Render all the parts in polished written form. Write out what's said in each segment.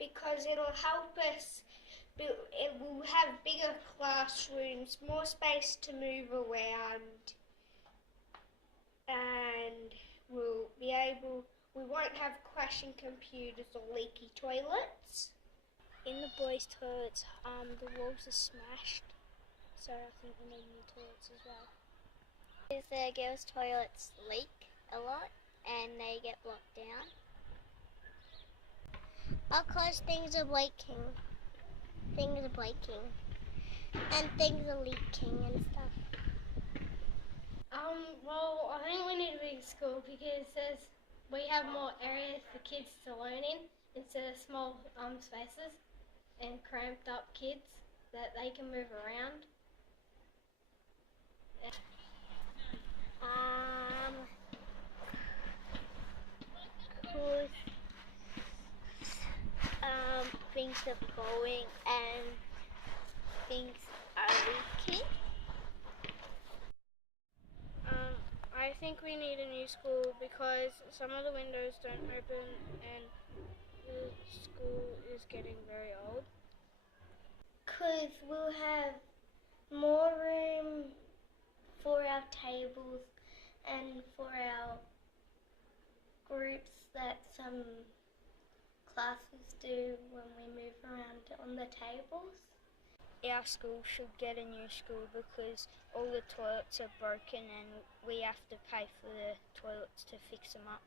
because it'll help us. It will have bigger classrooms, more space to move around, and we won't have crashing computers or leaky toilets. In the boys' toilets, the walls are smashed, so I think we need new toilets as well. The girls' toilets leak a lot and they get blocked down. Because things are breaking. And things are leaking and stuff. Well, I think we need a big school because we have more areas for kids to learn in instead of small spaces and cramped up kids that they can move around. Things are blowing and things are leaking. I think we need a new school because some of the windows don't open and the school is getting very old. Because we'll have more room for our tables and for our groups that some classes do when we move around on the tables. Our school should get a new school because all the toilets are broken and we have to pay for the toilets to fix them up.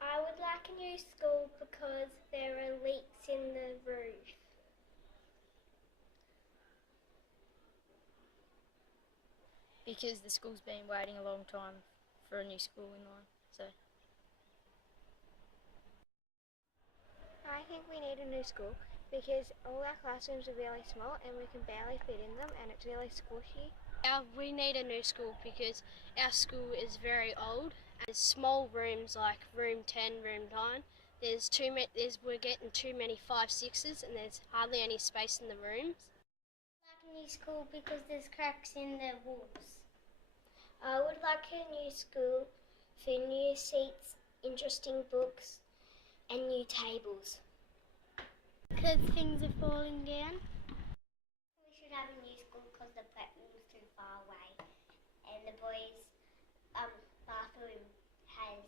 I would like a new school because there are leaks in the roof. Because the school's been waiting a long time for a new school in line, so. I think we need a new school because all our classrooms are really small and we can barely fit in them and it's really squishy. We need a new school because our school is very old. There's small rooms like room 10, room 9. We're getting too many 5-6s and there's hardly any space in the rooms. I'd like a new school because there's cracks in the walls. I would like a new school for new seats, interesting books and new tables. Because things are falling down. We should have a new school because the prep room's too far away and the boys' bathroom has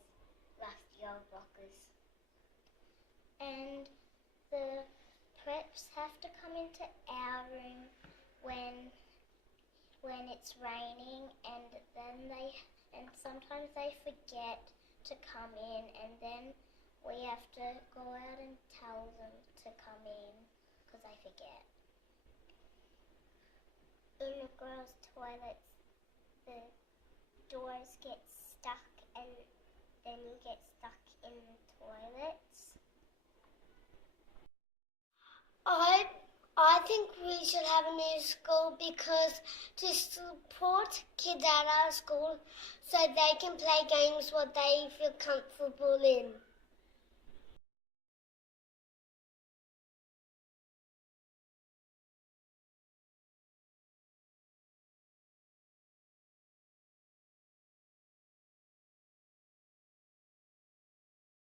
rusty old lockers. And the preps have to come into our room when it's raining and sometimes they forget to come in and then we have to go out and tell them to come in because they forget. In the girls' toilets, the doors get stuck and then you get stuck in the toilets. I think we should have a new school because to support kids at our school so they can play games what they feel comfortable in.